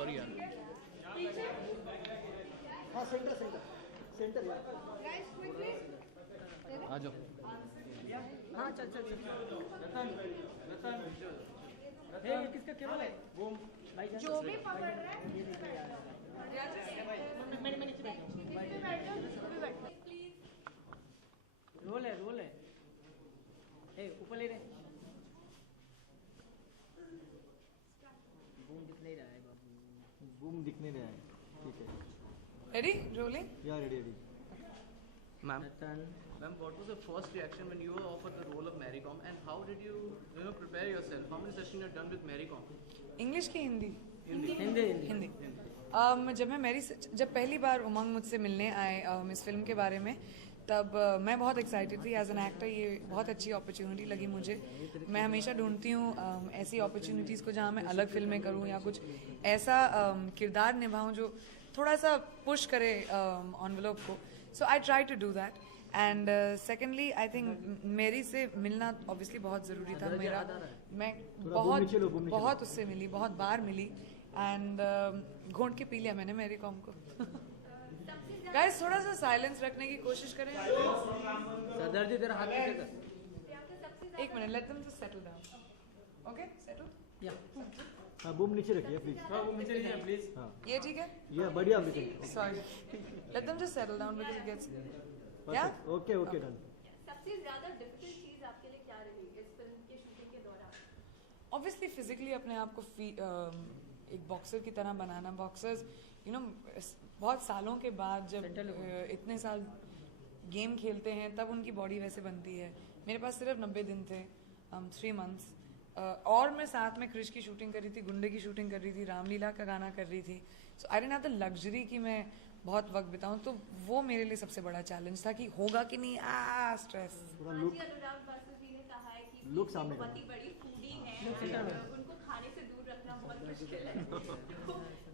Sorry यार। हाँ centre centre centre यार। आ जाओ। हाँ चल चल चल। किसका केबल है? जो भी पकड़ रहा है मैं नीचे बैठा हूँ। रोल है ए ऊपर ले रहे बूम दिख नहीं रहा है बाबू। बूम दिख नहीं रहा है। ठीक है Ready? Rolling? या ready Ma'am, what was the first reaction when you were offered the role of Mary Kom, and how did you prepare yourself? How many sessions you have done with Mary Kom? English की हिंदी? हिंदी। जब पहली बार उमंग मुझसे मिलने आए इस film के बारे में, तब मैं बहुत एक्साइटेड थी एज एन एक्टर। ये बहुत अच्छी अपॉर्चुनिटी लगी मुझे। मैं हमेशा ढूंढती हूँ ऐसी अपॉर्चुनिटीज़ को जहाँ मैं अलग फिल्में करूँ या कुछ ऐसा किरदार निभाऊँ जो थोड़ा सा पुश करे एनवेलप को। So I try to do that. And secondly I think मेरी से मिलना ऑब्वियसली बहुत ज़रूरी था। मैं बहुत उससे मिली, बहुत बार मिली एंड घोंट के पी लिया मैंने मेरी कॉम को। गाइस थोड़ा सा साइलेंस रखने की कोशिश करें। सरदार जी तेरा हाथ नीचे कर। एक minute, late them just settle down. Okay settle. या हाँ बूम नीचे रखिए प्लीज। हाँ वो नीचे रखिए प्लीज। हाँ ये ठीक है? ये बढ़िया everything. Sorry, let them just settle down because it gets या ओके ओके डन। सबसे ज्यादा डिफिकल्ट चीज आपके लिए क्या रही इस फिल्म के शूटिंग के दौरान? ऑब्वियसली फिजिकली अपने आप को एक बॉक्सर की तरह बनाना। बॉक्सर्स यू नो बहुत सालों के बाद जब इतने साल गेम खेलते हैं तब उनकी बॉडी वैसे बनती है। मेरे पास सिर्फ 90 दिन थे, 3 मंथ्स। और मैं साथ में क्रिश की शूटिंग कर रही थी, गुंडे की शूटिंग कर रही थी, रामलीला का गाना कर रही थी। So I didn't have the luxury कि मैं बहुत वक्त बिताऊं। तो वो मेरे लिए सबसे बड़ा चैलेंज था कि होगा कि नहीं। स्ट्रेस। पूरा लुक अनुराग बासु जी ने कहा है कि लुक सामने बहुत ही बड़ी फूडी है, उनको खाने से दूर रखना बहुत मुश्किल है। तो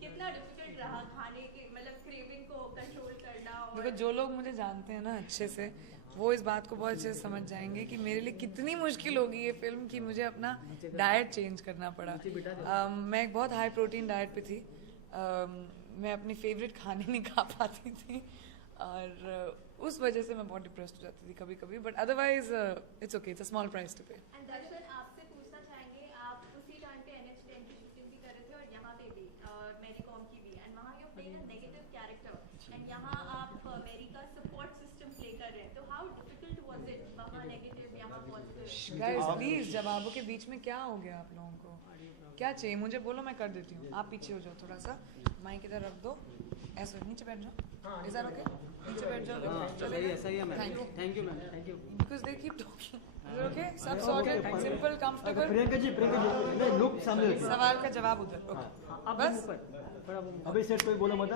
कितना डिफिकल्ट रहा खाने के मतलब क्रेविंग को कंट्रोल करना? देखो जो लोग मुझे जानते हैं ना अच्छे से, वो इस बात को बहुत अच्छे से समझ जाएंगे कि मेरे लिए कितनी मुश्किल होगी ये फिल्म कि मुझे अपना डाइट चेंज करना पड़ा। मैं एक बहुत हाई प्रोटीन डाइट पे थी। मैं अपनी फेवरेट खाने नहीं खा पाती थी और उस वजह से मैं बहुत डिप्रेस्ड हो जाती थी कभी कभी। But otherwise it's okay, it's a small price to pay. दर्शन आपसे पूछना चाहेंगे, आप उसी टाइम पे NH10 की शूटिंग भी कर रहे थे और यहाँ पे भी मैरी कॉम की भी, एंड वहाँ you playing a negative character and यहाँ आप मैरी का सपोर्ट सिस्टम प्ले कर रहे हैं। तो हाउ डिफिकल्ट वाज इट? वहाँ नेगेटिव, यहाँ पॉजिटिव। गाइस प्लीज, जवाबों के बीच में क्या हो गया आप लोगों को? क्या चाहिए मुझे बोलो, मैं कर देती हूँ। आप पीछे हो जाओ थोड़ा सा, माइक इधर रख दो, ऐसे नीचे बैठ जाओ। Is that okay? नीचे बैठ जाओ। सही है ma'am. Thank you ma'am, thank you. Because they keep talking. Okay, सब sorted, simple, comfortable. Priyanka ji नहीं लुक सामने रखिए। सवाल का जवाब उधर। ओके अब बस ऊपर थोड़ा बूम। अभी सेट कोई बोला मत।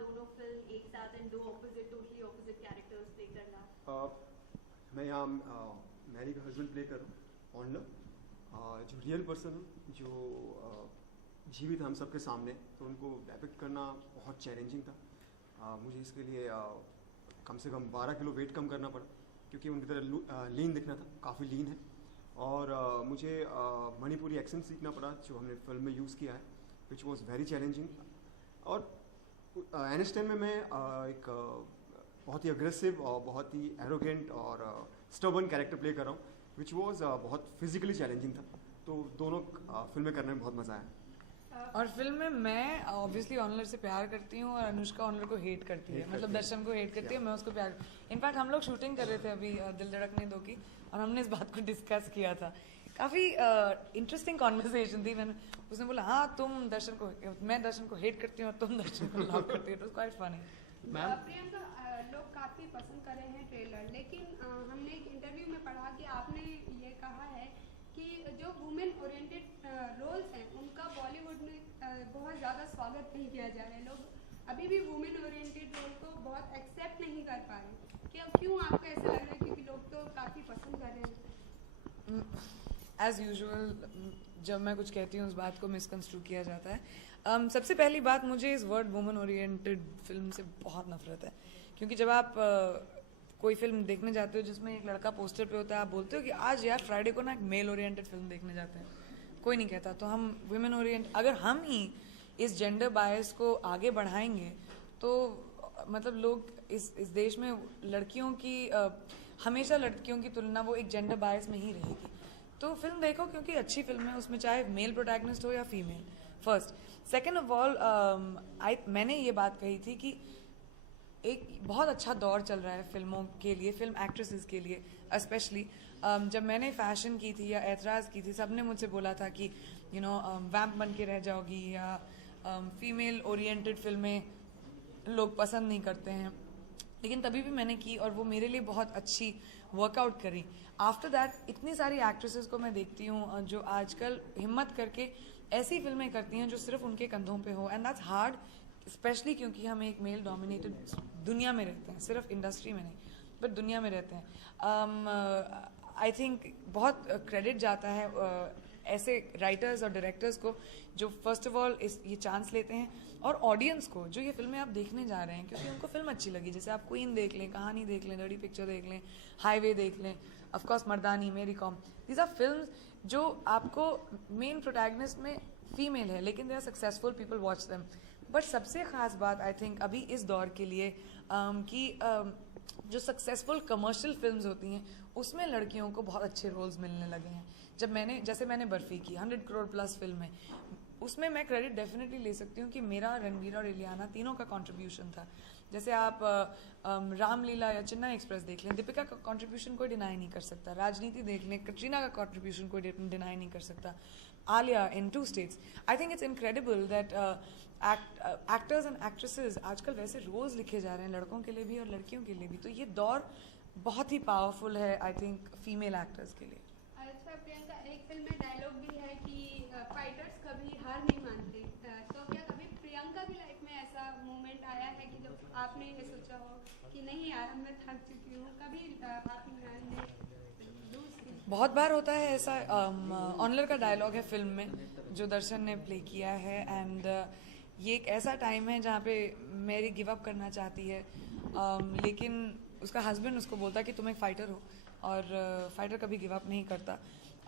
दोनों फिल्म एक साथ एंड दो टोटली ऑपोजिट कैरेक्टर्स प्ले करना? मैं यहाँ मैरी का हस्बैंड प्ले कर रहा हूँ, ऑनर, जो रियल पर्सन है, जो जीवित हम सबके सामने, तो उनको डेपिक्ट करना बहुत चैलेंजिंग था। मुझे इसके लिए कम से कम 12 किलो वेट कम करना पड़ा क्योंकि उनकी तरह लीन दिखना था, काफ़ी लीन है। और मुझे मणिपुरी एक्सेंट सीखना पड़ा जो हमने फिल्म में यूज़ किया है, विच वॉज वेरी चैलेंजिंग। और NH10 में मैं एक बहुत ही अग्रेसिव और बहुत ही एरोगेंट और स्टबर्न कैरेक्टर प्ले कर रहा हूँ, विच वॉज बहुत फिजिकली चैलेंजिंग था। तो दोनों फिल्में करने में बहुत मज़ा आया। और फिल्म में मैं ऑब्वियसली ऑनर से प्यार करती हूँ और अनुष्का ऑनर को हेट करती है, मतलब दर्शन को हेट करती है, मैं उसको प्यार। इनफैक्ट हम लोग शूटिंग कर रहे थे अभी दिल धड़कने दो की, और हमने इस बात को डिस्कस किया था। काफ़ी इंटरेस्टिंग कॉन्वर्सेशन थी। मैंने उसने बोला हाँ तुम दर्शन को, मैं दर्शन को हेट करती हूँ और तुम दर्शन को लव करती हो। It was quite funny. Priyanka, लोग काफ़ी पसंद कर रहे हैं ट्रेलर, लेकिन हमने एक इंटरव्यू में पढ़ा कि आपने ये कहा है कि जो वुमेन ओरिएंटेड रोल्स हैं उनका बॉलीवुड में बहुत ज़्यादा स्वागत नहीं किया जा रहा है। लोग अभी भी वुमेन ओरिएंटेड रोल को बहुत एक्सेप्ट नहीं कर पा रहे। क्या क्यों आपको ऐसा लग रहा है? क्योंकि लोग तो काफ़ी पसंद कर रहे हैं। एज यूजुअल जब मैं कुछ कहती हूँ उस बात को मिसकंस्ट्रू किया जाता है। सबसे पहली बात, मुझे इस वर्ड वुमन ओरिएंटेड फिल्म से बहुत नफरत है, क्योंकि जब आप कोई फिल्म देखने जाते हो जिसमें एक लड़का पोस्टर पे होता है, आप बोलते हो कि आज यार फ्राइडे को ना एक मेल ओरिएंटेड फिल्म देखने जाते हैं, कोई नहीं कहता। तो हम वुमेन ओरिएंट, अगर हम ही इस जेंडर बायस को आगे बढ़ाएंगे तो मतलब लोग इस देश में लड़कियों की हमेशा लड़कियों की तुलना वो एक जेंडर बायस में ही रहेगी। तो फिल्म देखो क्योंकि अच्छी फिल्म है, उसमें चाहे मेल प्रोटैगनिस्ट हो या female, first. Second of all, मैंने ये बात कही थी कि एक बहुत अच्छा दौर चल रहा है फिल्मों के लिए, फिल्म एक्ट्रेसेस के लिए स्पेशली। जब मैंने फैशन की थी या एतराज़ की थी, सबने मुझसे बोला था कि यू नो वैम्प बन के रह जाओगी, या फीमेल ओरिएंटेड फिल्में लोग पसंद नहीं करते हैं। लेकिन तभी भी मैंने की और वो मेरे लिए बहुत अच्छी वर्कआउट करी। आफ्टर दैट इतनी सारी एक्ट्रेसेस को मैं देखती हूँ जो आजकल हिम्मत करके ऐसी फिल्में करती हैं जो सिर्फ उनके कंधों पे हो, एंड दैट्स हार्ड, स्पेशली क्योंकि हम एक मेल डोमिनेटेड दुनिया में रहते हैं, सिर्फ इंडस्ट्री में नहीं बट दुनिया में रहते हैं। आई थिंक बहुत क्रेडिट जाता है ऐसे राइटर्स और डायरेक्टर्स को जो फर्स्ट ऑफ ऑल ये चांस लेते हैं, और ऑडियंस को जो ये फिल्में आप देखने जा रहे हैं क्योंकि उनको फिल्म अच्छी लगी। जैसे आप क्वीन देख लें, कहानी देख लें, डर्टी पिक्चर देख लें, हाईवे देख लें, ऑफकोर्स मर्दानी, मेरी कॉम, दीज आर फिल्म जो आपको मेन प्रोटैगनिस्ट में फीमेल है लेकिन they are successful, people watch them. But सबसे ख़ास बात आई थिंक अभी इस दौर के लिए कि जो सक्सेसफुल कमर्शियल फिल्म्स होती हैं उसमें लड़कियों को बहुत अच्छे रोल्स मिलने लगे हैं। जैसे मैंने बर्फी की 100 करोड़ प्लस फिल्म है, उसमें मैं क्रेडिट डेफिनेटली ले सकती हूँ कि मेरा, रणवीर और इलियाना तीनों का कंट्रीब्यूशन था। जैसे आप रामलीला या चेन्नई एक्सप्रेस देख लें, दीपिका का कंट्रीब्यूशन कोई डिनाई नहीं कर सकता। राजनीति देख लें, कटरीना का कंट्रीब्यूशन कोई डिनाई नहीं कर सकता। आलिया इन 2 states, I think it's incredible that actors and actresses आजकल वैसे रोल्स लिखे जा रहे हैं लड़कों के लिए भी और लड़कियों के लिए भी। तो ये दौर बहुत ही पावरफुल है आई थिंक फीमेल एक्टर्स के लिए। अच्छा प्रियंका, एक फिल्म में डायलॉग भी है कि फाइटर्स कभी हार नहीं मानते, तो क्या कभी प्रियंका की लाइफ में ऐसा मोमेंट आया है कि जब आपने ये सोचा हो कि नहीं यार मैं थक चुकी हूँ, कभी आपने बहुत बार होता है ऐसा। ऑनलर का डायलॉग है फिल्म में जो दर्शन ने प्ले किया है, एंड ये एक ऐसा टाइम है जहाँ पे मैरी गिव अप करना चाहती है, लेकिन उसका हस्बैंड उसको बोलता है कि तुम एक फ़ाइटर हो और फाइटर कभी गिव अप नहीं करता।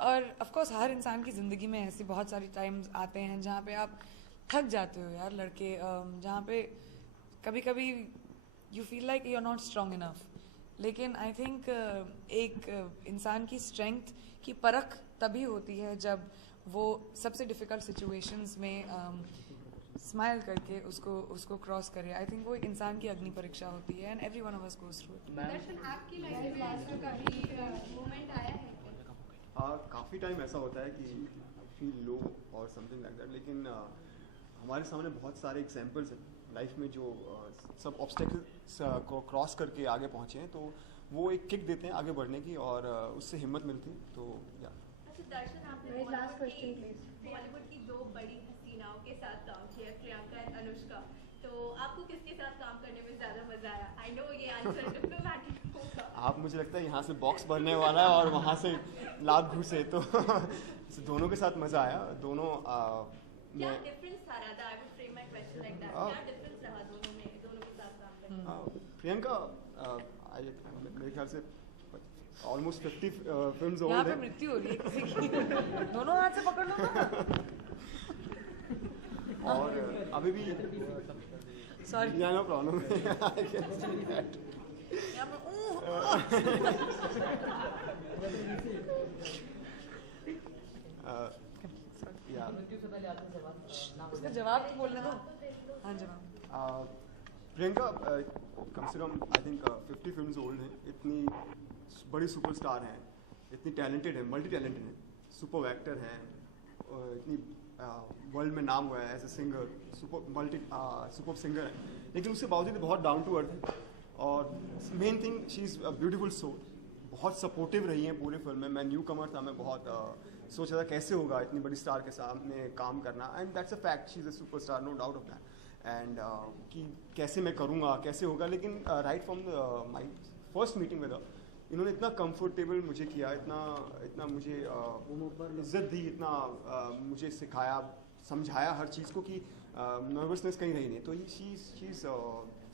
और ऑफ कोर्स हर इंसान की ज़िंदगी में ऐसी बहुत सारी टाइम्स आते हैं जहाँ पे आप थक जाते हो यार लड़के, जहाँ पे कभी कभी you feel like you are not strong enough. लेकिन आई थिंक एक इंसान की स्ट्रेंथ की परख तभी होती है जब वो सबसे डिफ़िकल्ट सिचुएशंस में स्माइल करके उसको क्रॉस करे। आई थिंक वो एक इंसान की अग्नि परीक्षा होती है, and every one of us goes through it. Darshan, आपकी लाइफ में ऐसा कभी मोमेंट आया है? काफ़ी टाइम ऐसा होता है कि फील लो और समथिंग लाइक दैट, लेकिन हमारे सामने बहुत सारे एग्जांपल्स हैं लाइफ में जो सब ऑब्स्टेकल्स को क्रॉस करके आगे पहुँचे हैं, तो वो एक किक देते हैं आगे बढ़ने की और उससे हिम्मत मिलती है। तो या अच्छा दर्शन, आपने बॉलीवुड की 2 बड़ी हसीनाओं के साथ काम किया, प्रियंका और अनुष्का, तो आपको किसके साथ काम करने में ज़्यादा मज़ा आया? आई नो ये आंसर डिप्लोमैटिक होगा। आप, मुझे लगता है यहाँ से बॉक्स भरने वाला है और वहाँ से लात घुसे, तो दोनों के साथ मज़ा आया। दोनों क्या डिफरेंस था? Radha, I would frame my question like that, क्या डिफरेंस रहा दोनों के साथ काम करने में? प्रियंका मेरे ख्याल से ऑलमोस्ट 50 फिल्म्स यहाँ ओल्ड पे है। मृत्यु हो रही है किसी की। दोनों हाथ से पकड़ लो ना। और अभी भी सॉरी, नो प्रॉब्लम। यहाँ पे उसका जवाब तो बोलने दो। हाँ जवाब। प्रियंका कम से कम आई थिंक 50 फिल्म्स ओल्ड है। इतनी बड़ी सुपरस्टार हैं, इतनी टैलेंटेड है, मल्टी टैलेंटेड है, सुपर एक्टर हैं, इतनी वर्ल्ड में नाम हुआ है as a singer, super singer है, लेकिन उसके बावजूद बहुत डाउन टू अर्थ है। और main thing, she is a beautiful soul, बहुत सपोर्टिव रही हैं पूरे फिल्म में। मैं न्यू कमर था, मैं बहुत सोचा था कैसे होगा इतनी बड़ी स्टार के सामने काम करना, and that's a fact, she is a super star, no doubt of that. And कि कैसे मैं करूँगा, कैसे होगा, लेकिन right from my first meeting with her इन्होंने इतना कंफर्टेबल मुझे किया, इतना मुझे इज्जत दी, इतना मुझे सिखाया, समझाया हर चीज़ को कि नर्वसनेस कहीं रही नहीं। तो she is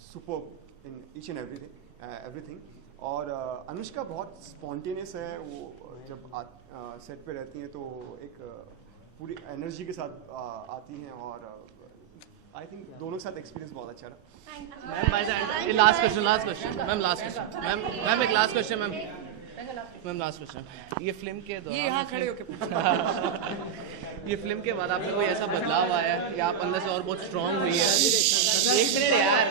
superb in each and everything. और अनुष्का बहुत स्पॉन्टेनियस है, वो जब सेट पे रहती हैं तो एक पूरी एनर्जी के साथ आती हैं, और आई थिंक दोनों के साथ एक्सपीरियंस बहुत अच्छा रहा। Ma'am by the end last question ma'am last question ma'am एक last question ma'am last question. ये फिल्म के ये यहाँ खड़े होके पूछो। ये फिल्म के बाद आपने कोई ऐसा बदलाव आया या आप अंदर से और बहुत स्ट्रांग हुई है? एक मिनट यार,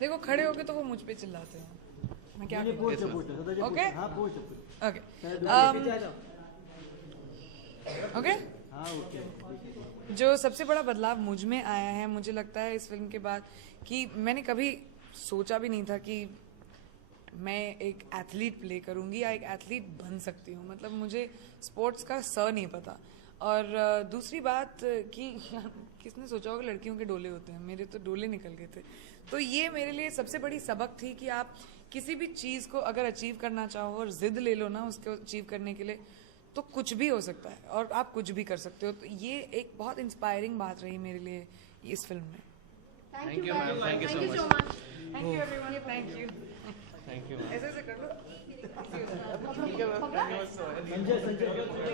देखो खड़े होके तो वो मुझ पे चिल्लाते हैं, मैं क्या करूं? Okay okay okay. जो सबसे बड़ा बदलाव मुझ में आया है, मुझे लगता है इस फिल्म के बाद, कि मैंने कभी सोचा भी नहीं था कि मैं एक एथलीट प्ले करूंगी या एक एथलीट बन सकती हूँ। मतलब मुझे स्पोर्ट्स का स नहीं पता। और दूसरी बात कि किसने सोचा होगा लड़कियों के डोले होते हैं, मेरे तो डोले निकल गए थे। तो ये मेरे लिए सबसे बड़ी सबक थी कि आप किसी भी चीज़ को अगर अचीव करना चाहो और जिद ले लो ना उसको अचीव करने के लिए, तो कुछ भी हो सकता है और आप कुछ भी कर सकते हो। तो ये एक बहुत इंस्पायरिंग बात रही मेरे लिए इस फिल्म में। Thank you ma'am, thank you so much, thank you everyone, thank you. Thank you. ऐसे कर लो। ठीक है ma'am, thank you so much.